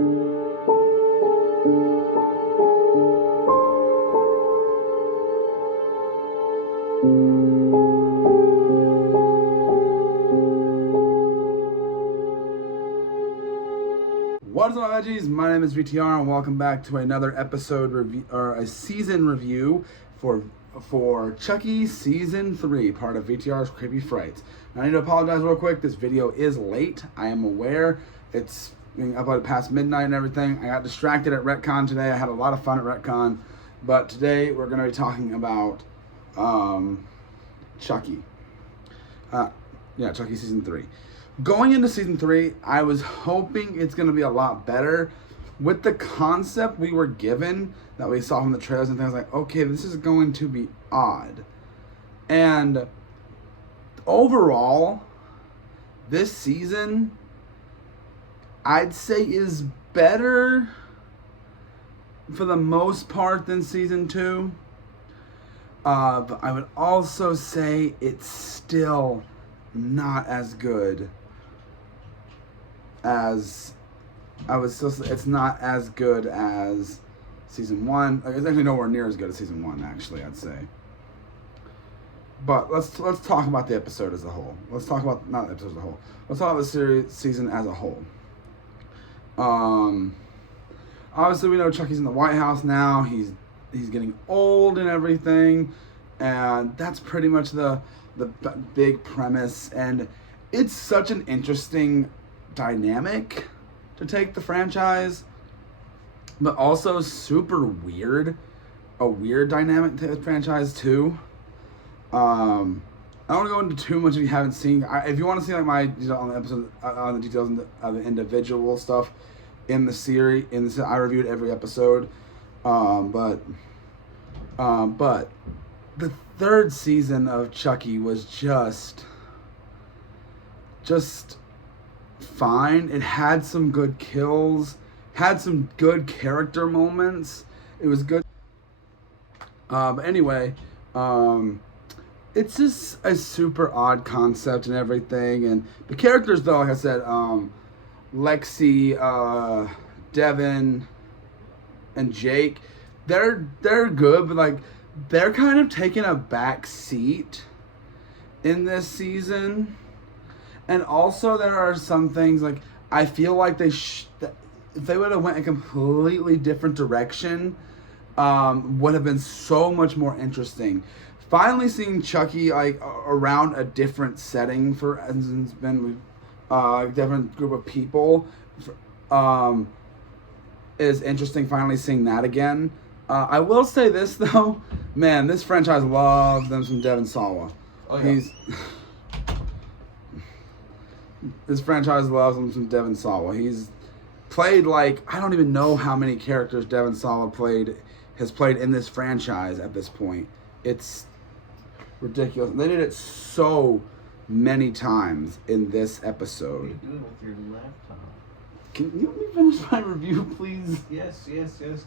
What's up, veggies? My name is VTR, and welcome back to another episode review, or a season review for Chucky Season 3, part of VTR's Creepy Frights. Now, I need to apologize real quick. This video is late. I am aware. It's being uploaded past midnight and everything. I got distracted at Retcon today. I had a lot of fun at Retcon, but today we're going to be talking about Chucky. Chucky Season 3. Going into Season 3, I was hoping it's going to be a lot better. With the concept we were given, that we saw from the trailers and things, like, okay, this is going to be odd. And overall, this season, I'd say is better for the most part than Season 2. But I would also say it's still not as good as it's not as good as Season 1. It's actually nowhere near as good as Season 1, actually, I'd say. But let's talk about the episode as a whole. Let's talk about, not the episode as a whole. Let's talk about the season as a whole. Obviously we know Chucky's in the White House now. He's getting old and everything, and that's pretty much the big premise. And it's such an interesting dynamic to take the franchise, but also super weird, a weird dynamic to the franchise too. I don't want to go into too much if you haven't seen. If you want to see like my on the episode on the details of the individual stuff in the series, I reviewed every episode. But the third season of Chucky was just fine. It had some good kills, had some good character moments. It was good. But anyway, it's just a super odd concept and everything. And the characters, though, like I said, Lexi, Devin, and Jake, they're good, but like they're kind of taking a back seat in this season. And also there are some things, like, I feel like if they would have went a completely different direction, would have been so much more interesting. Finally seeing Chucky, like, around a different setting, for instance, been a different group of people, is interesting, finally seeing that again. I will say this, though. Man, this franchise loves them some Devin Sawa. Oh, yeah. This franchise loves him some Devin Sawa. He's played, like, I don't even know how many characters Devin Sawa has played in this franchise at this point. It's ridiculous. They did it so many times in this episode. What are you doing with your laptop? Can you let me finish my review, please? Yes,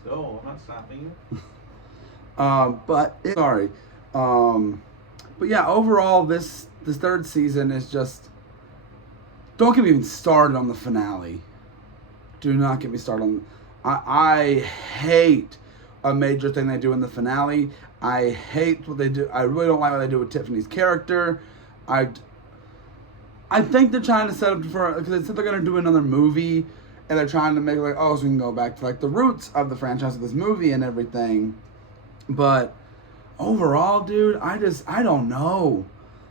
go. I'm not stopping you. But yeah, overall, this third season is just... Don't get me even started on the finale. Do not get me started on... I hate a major thing they do in the finale. I hate what they do. I really don't like what they do with Tiffany's character. I think they're trying to set up for... Because they said they're going to do another movie. And they're trying to make it like, oh, so we can go back to like the roots of the franchise of this movie and everything. But overall, dude, I don't know.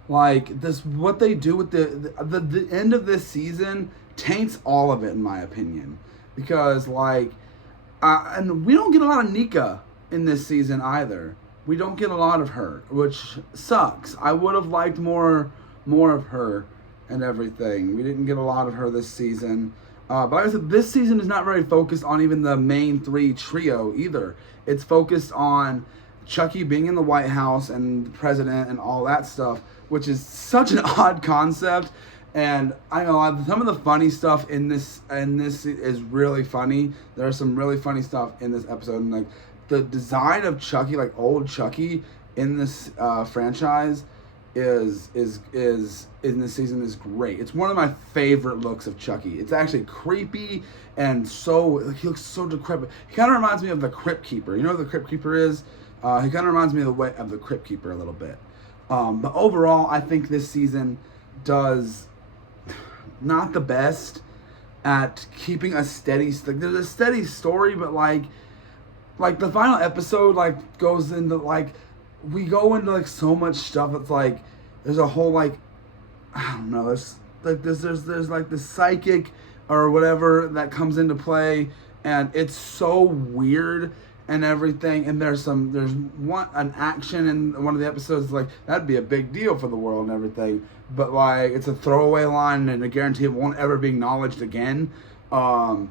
Like, what they do with the end of this season taints all of it, in my opinion. Because, like, and we don't get a lot of Nika in this season either. We don't get a lot of her, which sucks. I would have liked more of her and everything. We didn't get a lot of her this season. But like I said, this season is not very focused on even the main three trio either. It's focused on Chucky being in the White House and the president and all that stuff, which is such an odd concept. And I know some of the funny stuff in this is really funny. There's some really funny stuff in this episode, and like the design of Chucky, like old Chucky in this franchise, is in this season is great. It's one of my favorite looks of Chucky. It's actually creepy and he looks so decrepit. He kind of reminds me of the Crypt Keeper. You know what the Crypt Keeper is? He kind of reminds me of the Crypt Keeper a little bit. But overall, I think this season does not the best at keeping a steady. There's a steady story, but like the final episode goes into we go into so much stuff. It's there's a whole I don't know. There's this psychic or whatever that comes into play, and it's so weird and everything. And there's an action in one of the episodes that'd be a big deal for the world and everything, but it's a throwaway line and I guarantee it won't ever be acknowledged again. And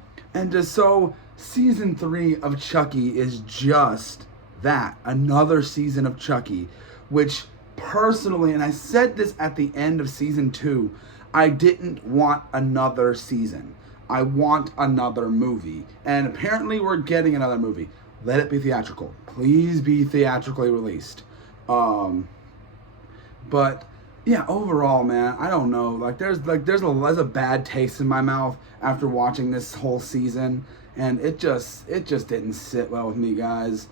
just so season 3 of Chucky is just that, another season of Chucky, which personally, and I said this at the end of season 2, I didn't want another season. I want another movie. And apparently we're getting another movie. Let it be theatrical. Please be theatrically released. But yeah, overall, man, I don't know. There's a bad taste in my mouth after watching this whole season, and it just didn't sit well with me, guys.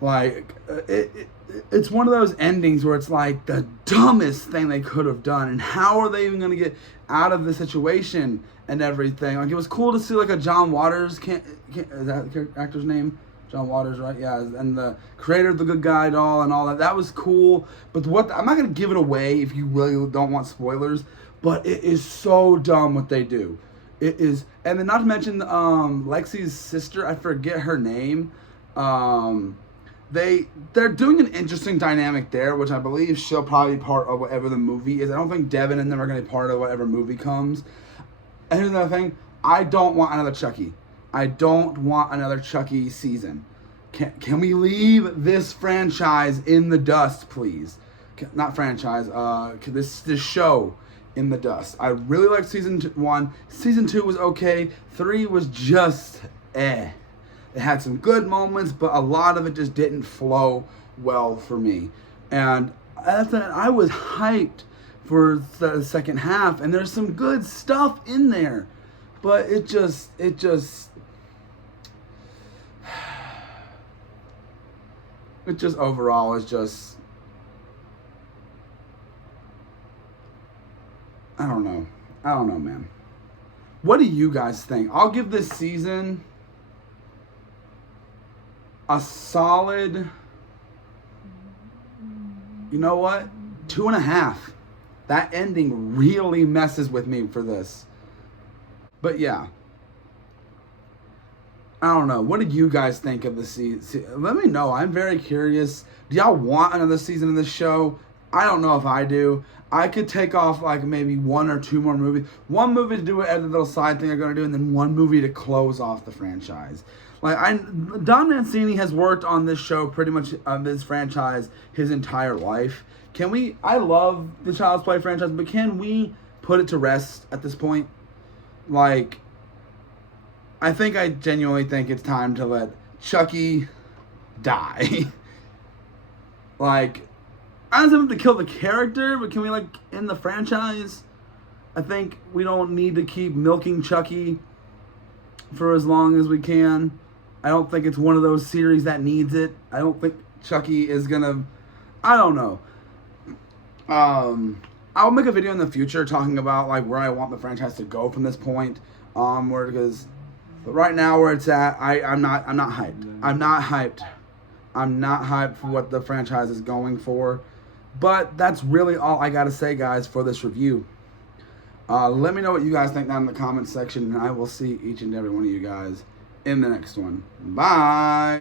It's one of those endings where it's the dumbest thing they could have done, and how are they even going to get out of the situation and everything? It was cool to see a John Waters, is that the actor's name? John Waters, right? Yeah, and the creator of the Good Guy doll and all that. That was cool, but I'm not going to give it away if you really don't want spoilers, but it is so dumb what they do. It is, and then not to mention Lexi's sister, I forget her name. They're doing an interesting dynamic there, which I believe she'll probably be part of whatever the movie is. I don't think Devin and them are going to be part of whatever movie comes. And here's another thing. I don't want another Chucky. I don't want another Chucky season. Can we leave this franchise in the dust, please? Not franchise. This show in the dust. I really liked season 1. Season 2 was okay. 3 was just eh. It had some good moments, but a lot of it just didn't flow well for me. And I was hyped for the second half, and there's some good stuff in there, but it just overall is just, I don't know, man. What do you guys think? I'll give this season a solid, you know what, 2.5. That ending really messes with me for this. But yeah, I don't know. What do you guys think of the season? Let me know. I'm very curious. Do y'all want another season of this show? I don't know if I do. I could take off maybe 1 or 2 more movies. One movie to do whatever little side thing they're going to do, and then one movie to close off the franchise. Don Mancini has worked on this show pretty much this franchise his entire life. I love the Child's Play franchise, but can we put it to rest at this point? I genuinely think it's time to let Chucky die. I don't have to kill the character, but can we end the franchise? I think we don't need to keep milking Chucky for as long as we can. I don't think it's one of those series that needs it. I don't think Chucky is gonna, I don't know. I'll make a video in the future talking about where I want the franchise to go from this point because right now where it's at, I'm not hyped. I'm not hyped for what the franchise is going for. But that's really all I gotta say, guys, for this review. Let me know what you guys think down in the comments section, and I will see each and every one of you guys in the next one. Bye!